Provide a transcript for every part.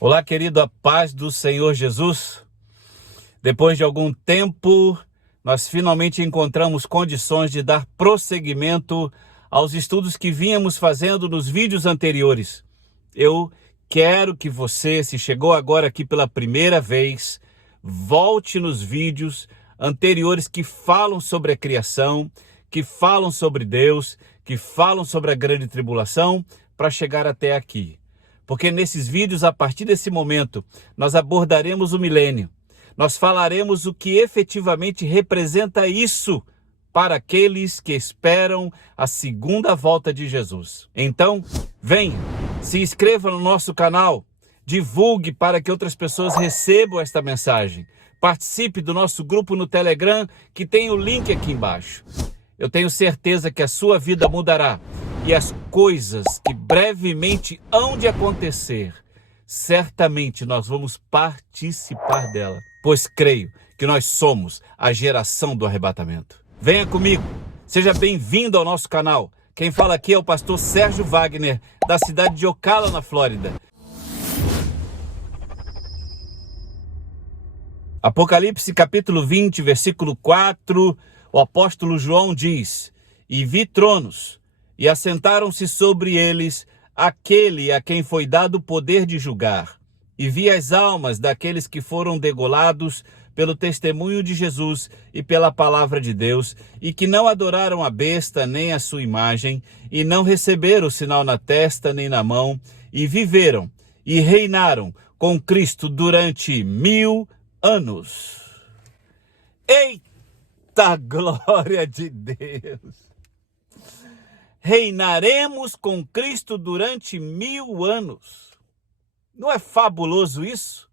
Olá, querido, a paz do Senhor Jesus. Depois de algum tempo, nós finalmente encontramos condições de dar prosseguimento aos estudos que vínhamos fazendo nos vídeos anteriores. Eu quero que você, se chegou agora aqui pela primeira vez, volte nos vídeos anteriores que falam sobre a criação, que falam sobre Deus, que falam sobre a grande tribulação, para chegar até aqui. Porque nesses vídeos, a partir desse momento, nós abordaremos o milênio. Nós falaremos o que efetivamente representa isso para aqueles que esperam a segunda volta de Jesus. Então, venha, se inscreva no nosso canal, divulgue para que outras pessoas recebam esta mensagem. Participe do nosso grupo no Telegram, que tem o link aqui embaixo. Eu tenho certeza que a sua vida mudará. E as coisas que brevemente hão de acontecer, certamente nós vamos participar dela, pois creio que nós somos a geração do arrebatamento. Venha comigo, seja bem-vindo ao nosso canal. Quem fala aqui é o pastor Sérgio Wagner, da cidade de Ocala, na Flórida. Apocalipse capítulo 20, versículo 4, o apóstolo João diz: "E vi tronos, e assentaram-se sobre eles aquele a quem foi dado o poder de julgar. E vi as almas daqueles que foram degolados pelo testemunho de Jesus e pela palavra de Deus, e que não adoraram a besta nem a sua imagem, e não receberam o sinal na testa nem na mão, e viveram e reinaram com Cristo durante 1000 anos." Eita glória de Deus! Reinaremos com Cristo durante 1000 anos. Não é fabuloso isso?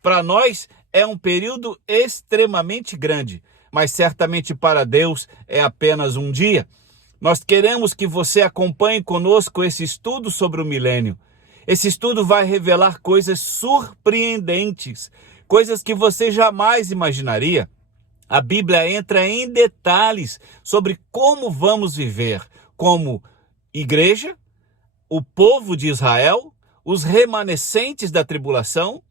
Para nós é um período extremamente grande, mas certamente para Deus é apenas um dia. Nós queremos que você acompanhe conosco esse estudo sobre o milênio. Esse estudo vai revelar coisas surpreendentes, coisas que você jamais imaginaria. A Bíblia entra em detalhes sobre como vamos viver como igreja, o povo de Israel, os remanescentes da tribulação,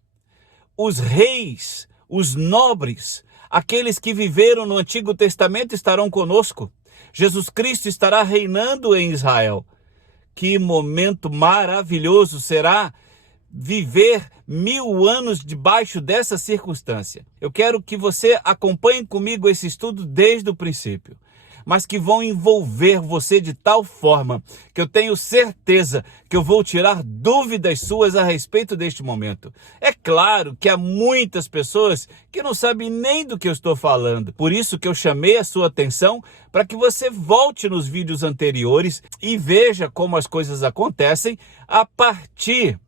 os reis, os nobres, aqueles que viveram no Antigo Testamento estarão conosco. Jesus Cristo estará reinando em Israel. Que momento maravilhoso será viver 1000 anos debaixo dessa circunstância. Eu quero que você acompanhe comigo esse estudo desde o princípio, mas que vão envolver você de tal forma que eu tenho certeza que eu vou tirar dúvidas suas a respeito deste momento. É claro que há muitas pessoas que não sabem nem do que eu estou falando. Por isso que eu chamei a sua atenção para que você volte nos vídeos anteriores e veja como as coisas acontecem a partir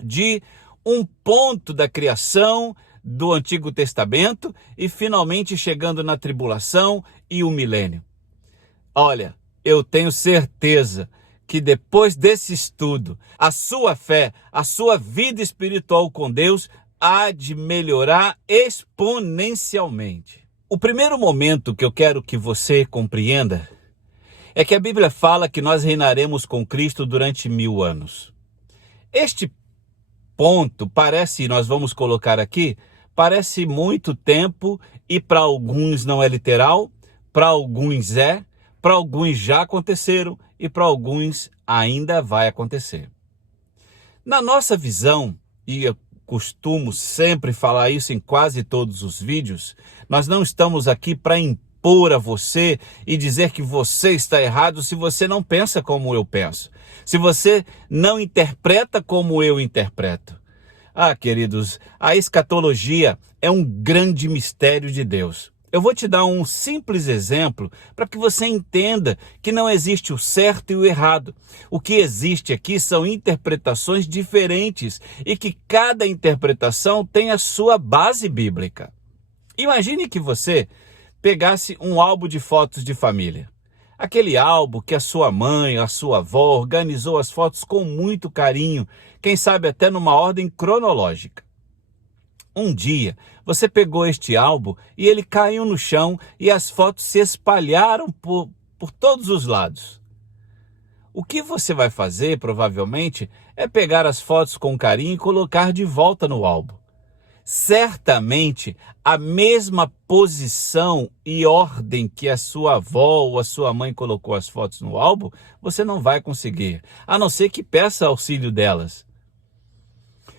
de um ponto da criação do Antigo Testamento e finalmente chegando na tribulação e o milênio. Olha, eu tenho certeza que depois desse estudo, a sua fé, a sua vida espiritual com Deus há de melhorar exponencialmente. O primeiro momento que eu quero que você compreenda é que a Bíblia fala que nós reinaremos com Cristo durante 1000 anos. Este ponto parece, nós vamos colocar aqui, parece muito tempo e para alguns não é literal, para alguns é, para alguns já aconteceram e para alguns ainda vai acontecer. Na nossa visão, e eu costumo sempre falar isso em quase todos os vídeos, nós não estamos aqui para impor a você e dizer que você está errado se você não pensa como eu penso, se você não interpreta como eu interpreto. Ah, queridos, a escatologia é um grande mistério de Deus. Eu vou te dar um simples exemplo para que você entenda que não existe o certo e o errado. O que existe aqui são interpretações diferentes e que cada interpretação tem a sua base bíblica. Imagine que você pegasse um álbum de fotos de família. Aquele álbum que a sua mãe, a sua avó organizou as fotos com muito carinho, quem sabe até numa ordem cronológica. Um dia, você pegou este álbum e ele caiu no chão e as fotos se espalharam por todos os lados. O que você vai fazer, provavelmente, é pegar as fotos com carinho e colocar de volta no álbum. Certamente, a mesma posição e ordem que a sua avó ou a sua mãe colocou as fotos no álbum, você não vai conseguir, a não ser que peça auxílio delas.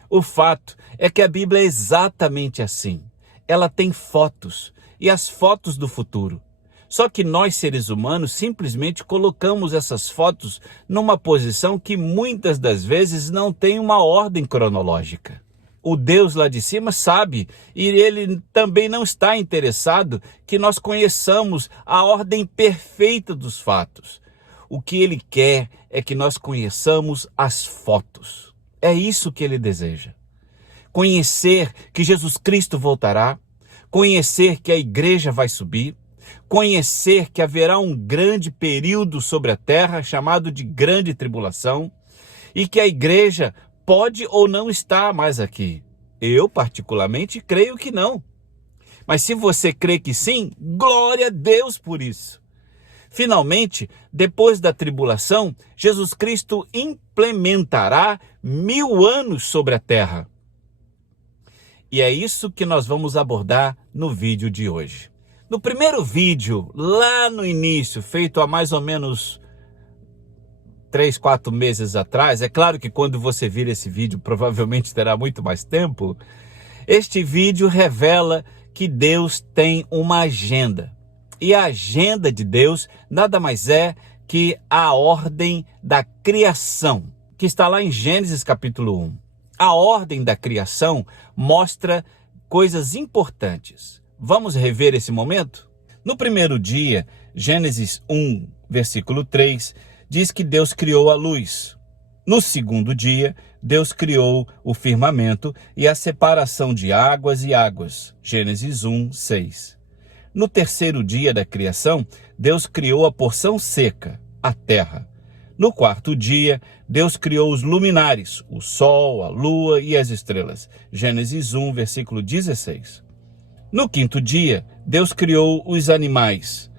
O fato é que a Bíblia é exatamente assim. Ela tem fotos, e as fotos do futuro. Só que nós, seres humanos, simplesmente colocamos essas fotos numa posição que muitas das vezes não tem uma ordem cronológica. O Deus lá de cima sabe, e ele também não está interessado que nós conheçamos a ordem perfeita dos fatos. O que ele quer é que nós conheçamos as fotos. É isso que ele deseja. Conhecer que Jesus Cristo voltará, conhecer que a igreja vai subir, conhecer que haverá um grande período sobre a terra chamado de grande tribulação e que a igreja pode ou não estar mais aqui. Eu, particularmente, creio que não. Mas se você crê que sim, glória a Deus por isso. Finalmente, depois da tribulação, Jesus Cristo implementará 1000 anos sobre a terra. E é isso que nós vamos abordar no vídeo de hoje. No primeiro vídeo, lá no início, feito há mais ou menos 3, 4 meses atrás, é claro que quando você vir esse vídeo, provavelmente terá muito mais tempo, este vídeo revela que Deus tem uma agenda. E a agenda de Deus nada mais é que a ordem da criação, que está lá em Gênesis capítulo 1. A ordem da criação mostra coisas importantes. Vamos rever esse momento? No primeiro dia, Gênesis 1, versículo 3, diz que Deus criou a luz. No segundo dia, Deus criou o firmamento e a separação de águas e águas. Gênesis 1, 6. No terceiro dia da criação, Deus criou a porção seca, a terra. No quarto dia, Deus criou os luminares, o sol, a lua e as estrelas. Gênesis 1, versículo 16. No quinto dia, Deus criou os animais.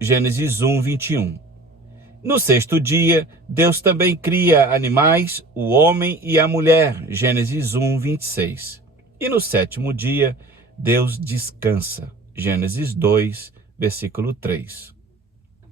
Gênesis 1, 21. No sexto dia, Deus também cria animais, o homem e a mulher. Gênesis 1, 26. E no sétimo dia, Deus descansa. Gênesis 2, versículo 3.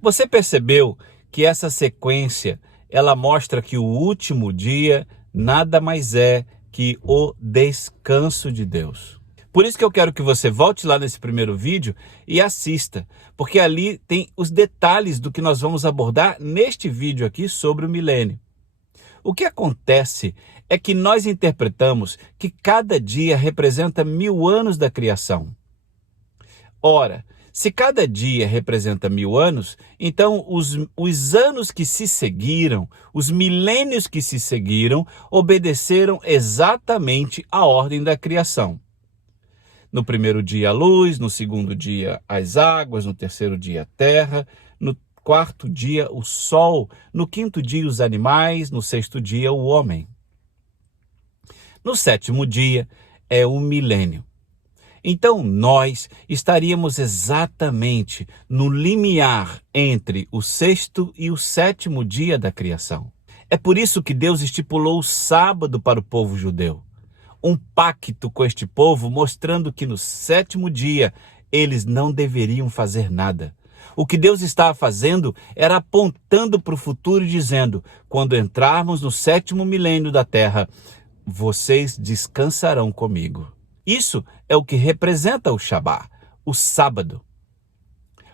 Você percebeu que essa sequência, ela mostra que o último dia nada mais é que o descanso de Deus. Por isso que eu quero que você volte lá nesse primeiro vídeo e assista, porque ali tem os detalhes do que nós vamos abordar neste vídeo aqui sobre o milênio. O que acontece é que nós interpretamos que cada dia representa 1000 anos da criação. Ora, se cada dia representa 1000 anos, então os anos que se seguiram, os milênios que se seguiram, obedeceram exatamente à ordem da criação. No primeiro dia a luz, no segundo dia as águas, no terceiro dia a terra, no quarto dia o sol, no quinto dia os animais, no sexto dia o homem. No sétimo dia é o milênio. Então nós estaríamos exatamente no limiar entre o sexto e o sétimo dia da criação. É por isso que Deus estipulou o sábado para o povo judeu. Um pacto com este povo, mostrando que no sétimo dia eles não deveriam fazer nada. O que Deus estava fazendo era apontando para o futuro e dizendo: quando entrarmos no sétimo milênio da terra, vocês descansarão comigo. Isso é o que representa o Shabá, o sábado.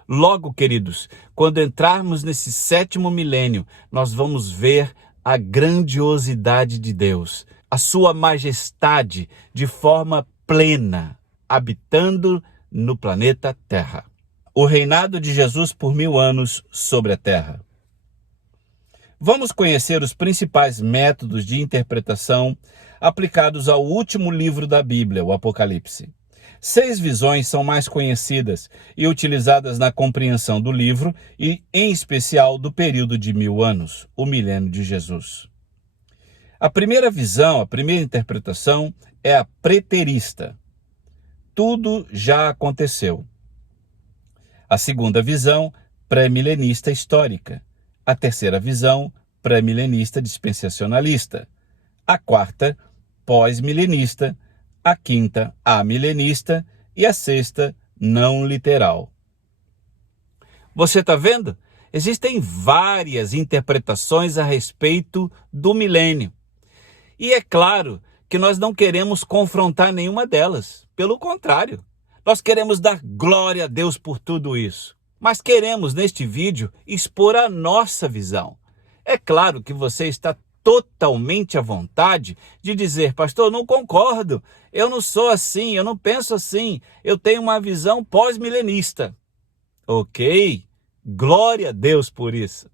Logo, queridos, quando entrarmos nesse sétimo milênio, nós vamos ver a grandiosidade de Deus, a sua majestade de forma plena, habitando no planeta Terra. O reinado de Jesus por 1000 anos sobre a Terra. Vamos conhecer os principais métodos de interpretação aplicados ao último livro da Bíblia, o Apocalipse. 6 visões são mais conhecidas e utilizadas na compreensão do livro e, em especial, do período de 1000 anos, o milênio de Jesus. A primeira visão, a primeira interpretação é a preterista. Tudo já aconteceu. A segunda visão, pré-milenista histórica. A terceira visão, pré-milenista dispensacionalista. a quarta pós-milenista, a quinta amilenista e a sexta não literal. Você está vendo? Existem várias interpretações a respeito do milênio. E é claro que nós não queremos confrontar nenhuma delas. Pelo contrário, nós queremos dar glória a Deus por tudo isso. Mas queremos, neste vídeo, expor a nossa visão. É claro que você está totalmente à vontade de dizer, pastor, não concordo, eu não sou assim, eu não penso assim, eu tenho uma visão pós-milenista. Ok, glória a Deus por isso.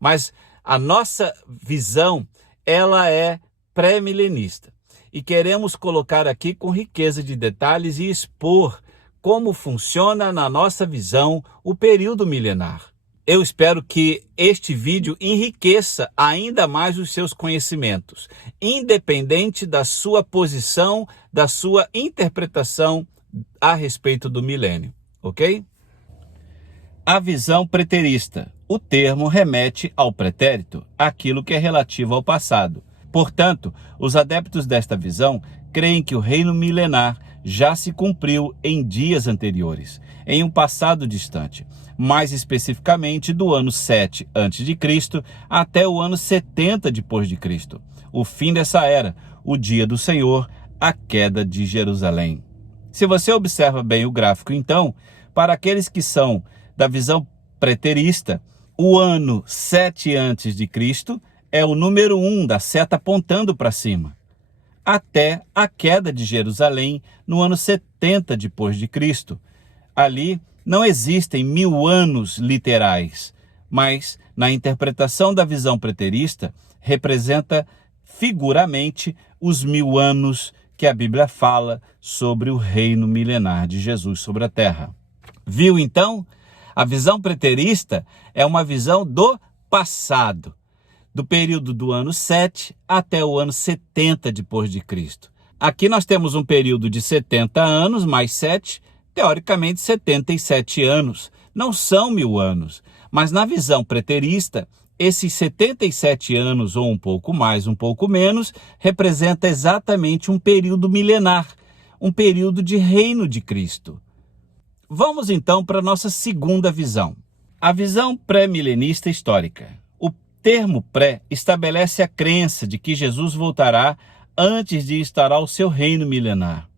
Mas a nossa visão, ela é pré-milenista. E queremos colocar aqui com riqueza de detalhes e expor como funciona na nossa visão o período milenar. Eu espero que este vídeo enriqueça ainda mais os seus conhecimentos, independente da sua posição, da sua interpretação a respeito do milênio, ok? A visão preterista. O termo remete ao pretérito, aquilo que é relativo ao passado. Portanto, os adeptos desta visão creem que o reino milenar já se cumpriu em dias anteriores, em um passado distante, mais especificamente do ano 7 a.C. até o ano 70 depois de Cristo, o fim dessa era, o dia do Senhor, a queda de Jerusalém. Se você observa bem o gráfico, então, para aqueles que são da visão preterista, o ano 7 a.C. é o número 1 da seta apontando para cima, até a queda de Jerusalém no ano 70 depois de Cristo. Ali não existem 1000 anos literais, mas na interpretação da visão preterista representa figuramente os 1000 anos que a Bíblia fala sobre o reino milenar de Jesus sobre a terra. Viu então? A visão preterista é uma visão do passado, do período do ano 7 até o ano 70 depois de Cristo. Aqui nós temos um período de 70 anos mais 7, teoricamente 77 anos. Não são 1000 anos, mas na visão preterista, esses 77 anos ou um pouco mais, um pouco menos, representa exatamente um período milenar, um período de reino de Cristo. Vamos então para a nossa segunda visão, a visão pré-milenista histórica. O termo pré estabelece a crença de que Jesus voltará antes de instaurar o seu reino milenar.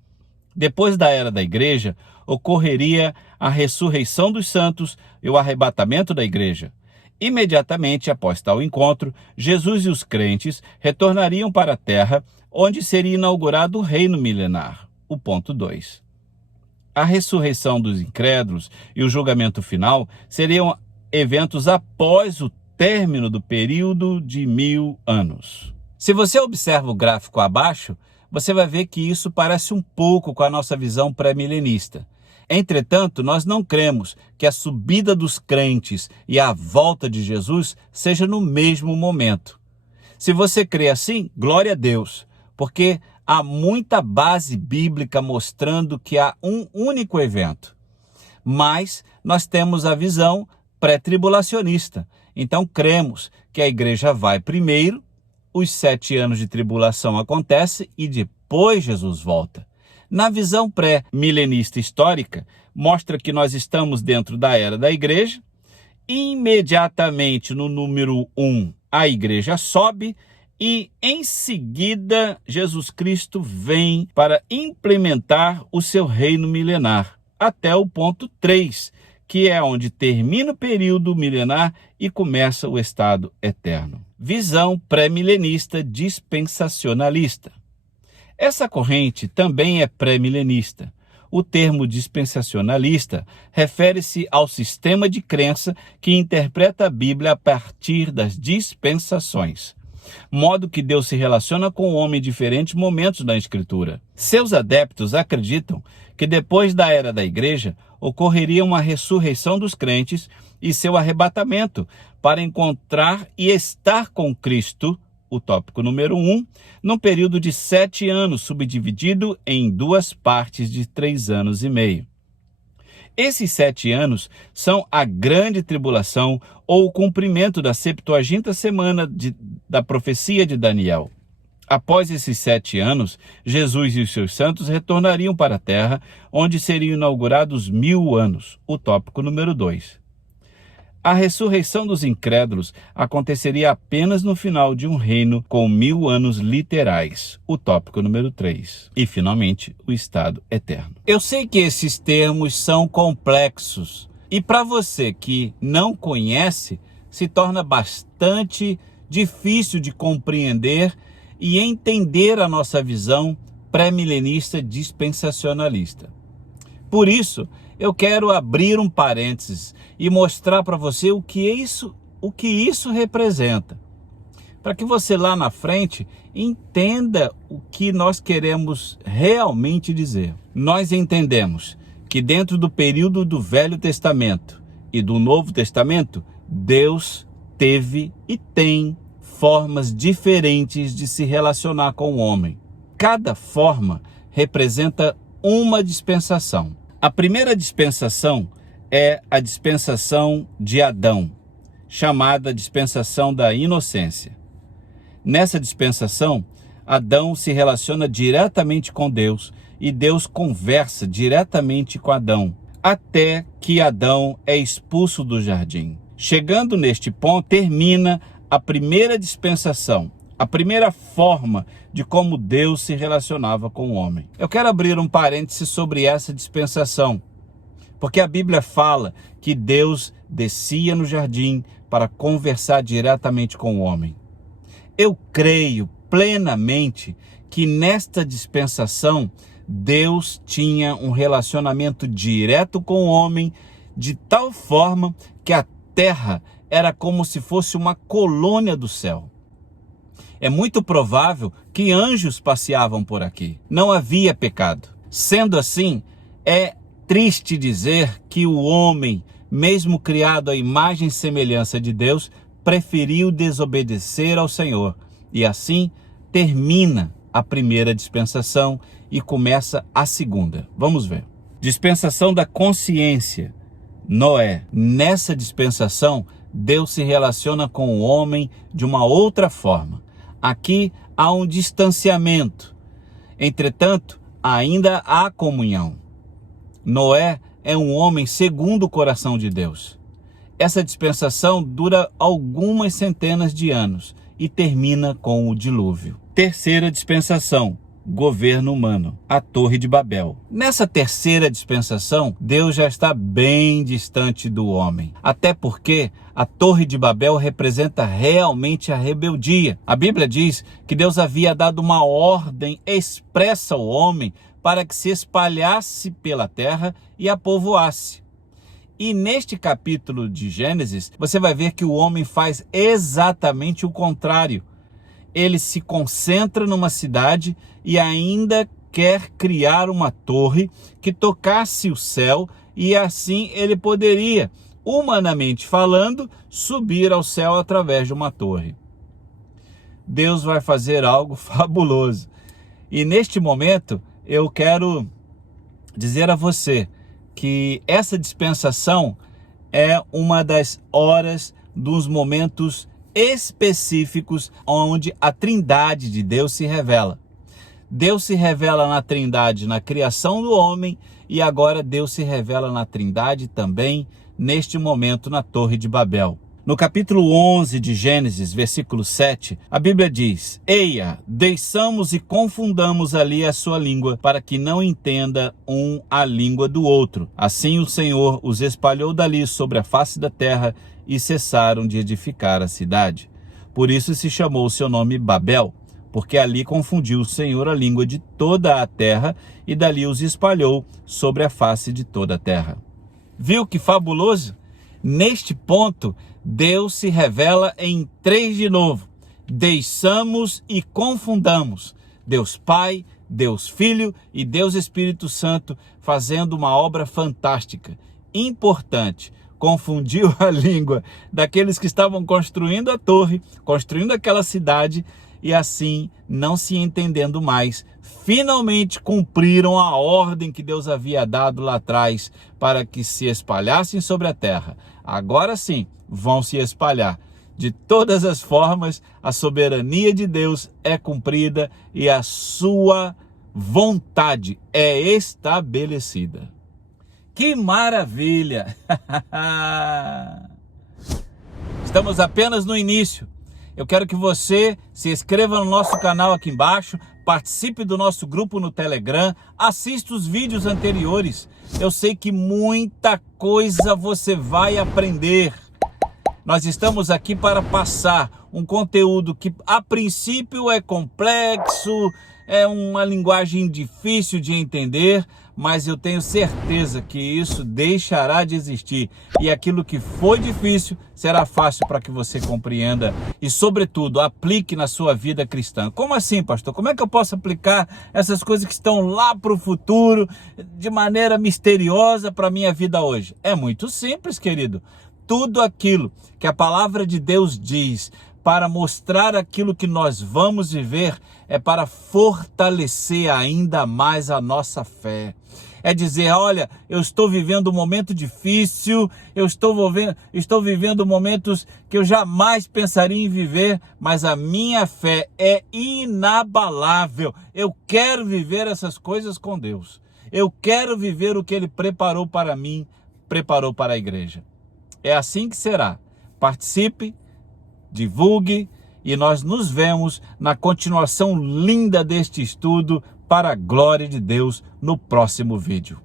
Depois da era da igreja, ocorreria a ressurreição dos santos e o arrebatamento da igreja. Imediatamente após tal encontro, Jesus e os crentes retornariam para a terra, onde seria inaugurado o reino milenar. O ponto 2. A ressurreição dos incrédulos e o julgamento final seriam eventos após o término do período de 1000 anos. Se você observa o gráfico abaixo, você vai ver que isso parece um pouco com a nossa visão pré-milenista. Entretanto, nós não cremos que a subida dos crentes e a volta de Jesus seja no mesmo momento. Se você crê assim, glória a Deus, porque há muita base bíblica mostrando que há um único evento. Mas nós temos a visão pré-tribulacionista. Então cremos que a igreja vai primeiro, os 7 anos de tribulação acontecem e depois Jesus volta. Na visão pré-milenista histórica, mostra que nós estamos dentro da era da igreja. Imediatamente no número 1, a igreja sobe. E, em seguida, Jesus Cristo vem para implementar o seu reino milenar, até o ponto 3, que é onde termina o período milenar e começa o estado eterno. Visão pré-milenista dispensacionalista. Essa corrente também é pré-milenista. O termo dispensacionalista refere-se ao sistema de crença que interpreta a Bíblia a partir das dispensações, modo que Deus se relaciona com o homem em diferentes momentos da Escritura. Seus adeptos acreditam que depois da era da igreja ocorreria uma ressurreição dos crentes e seu arrebatamento para encontrar e estar com Cristo, o tópico número 1, num período de 7 anos, subdividido em 2 partes de 3 anos e meio. Esses 7 anos são a grande tribulação ou o cumprimento da 70ª semana da profecia de Daniel. Após esses 7 anos, Jesus e os seus santos retornariam para a terra, onde seriam inaugurados 1000 anos, o tópico número 2. A ressurreição dos incrédulos aconteceria apenas no final de um reino com 1000 anos literais, o tópico número 3. E, finalmente, o estado eterno. Eu sei que esses termos são complexos e para você que não conhece, se torna bastante difícil de compreender e entender a nossa visão pré-milenista dispensacionalista. Por isso, eu quero abrir um parênteses e mostrar para você o que isso representa, para que você lá na frente entenda o que nós queremos realmente dizer. Nós entendemos que dentro do período do Velho Testamento e do Novo Testamento, Deus teve e tem formas diferentes de se relacionar com o homem. Cada forma representa uma dispensação. A primeira dispensação é a dispensação de Adão, chamada dispensação da inocência. Nessa dispensação, Adão se relaciona diretamente com Deus e Deus conversa diretamente com Adão, até que Adão é expulso do jardim. Chegando neste ponto, termina a primeira dispensação, a primeira forma de como Deus se relacionava com o homem. Eu quero abrir um parêntese sobre essa dispensação, porque a Bíblia fala que Deus descia no jardim para conversar diretamente com o homem. Eu creio plenamente que nesta dispensação Deus tinha um relacionamento direto com o homem, de tal forma que a terra era como se fosse uma colônia do céu. É muito provável que anjos passeavam por aqui. Não havia pecado. Sendo assim, é triste dizer que o homem, mesmo criado à imagem e semelhança de Deus, preferiu desobedecer ao Senhor. E assim termina a primeira dispensação e começa a segunda. Vamos ver. Dispensação da consciência. Noé. Nessa dispensação, Deus se relaciona com o homem de uma outra forma. Aqui há um distanciamento. Entretanto, ainda há comunhão. Noé é um homem segundo o coração de Deus. Essa dispensação dura algumas centenas de anos e termina com o dilúvio. Terceira dispensação. Governo humano, a Torre de Babel. Nessa terceira dispensação, Deus já está bem distante do homem. Até porque a Torre de Babel representa realmente a rebeldia. A Bíblia diz que Deus havia dado uma ordem expressa ao homem para que se espalhasse pela terra e a povoasse. E neste capítulo de Gênesis, você vai ver que o homem faz exatamente o contrário. Ele se concentra numa cidade e ainda quer criar uma torre que tocasse o céu e assim ele poderia, humanamente falando, subir ao céu através de uma torre. Deus vai fazer algo fabuloso. E neste momento eu quero dizer a você que essa dispensação é uma das horas, dos momentos específicos onde a Trindade de Deus se revela. Deus se revela na Trindade na criação do homem e agora Deus se revela na Trindade também neste momento na Torre de Babel. No capítulo 11 de Gênesis, versículo 7, a Bíblia diz: Eia, desçamos e confundamos ali a sua língua, para que não entenda um a língua do outro. Assim o Senhor os espalhou dali sobre a face da terra e cessaram de edificar a cidade. Por isso se chamou o seu nome Babel, porque ali confundiu o Senhor a língua de toda a terra e dali os espalhou sobre a face de toda a terra. Viu que fabuloso? Neste ponto, Deus se revela em três de novo. Desçamos e confundamos. Deus Pai, Deus Filho e Deus Espírito Santo fazendo uma obra fantástica, importante. Confundiu a língua daqueles que estavam construindo a torre, construindo aquela cidade e assim, não se entendendo mais, finalmente cumpriram a ordem que Deus havia dado lá atrás para que se espalhassem sobre a terra. Agora sim, vão se espalhar. De todas as formas, a soberania de Deus é cumprida e a sua vontade é estabelecida. Que maravilha! Estamos apenas no início. Eu quero que você se inscreva no nosso canal aqui embaixo, participe do nosso grupo no Telegram, assista os vídeos anteriores. Eu sei que muita coisa você vai aprender. Nós estamos aqui para passar um conteúdo que a princípio é complexo, é uma linguagem difícil de entender, mas eu tenho certeza que isso deixará de existir. E aquilo que foi difícil será fácil para que você compreenda e, sobretudo, aplique na sua vida cristã. Como assim, pastor? Como é que eu posso aplicar essas coisas que estão lá para o futuro de maneira misteriosa para a minha vida hoje? É muito simples, querido. Tudo aquilo que a palavra de Deus diz para mostrar aquilo que nós vamos viver é para fortalecer ainda mais a nossa fé. É dizer, olha, eu estou vivendo um momento difícil, eu estou vivendo momentos que eu jamais pensaria em viver, mas a minha fé é inabalável. Eu quero viver essas coisas com Deus. Eu quero viver o que Ele preparou para mim, preparou para a igreja. É assim que será. Participe, divulgue e nós nos vemos na continuação linda deste estudo para a glória de Deus no próximo vídeo.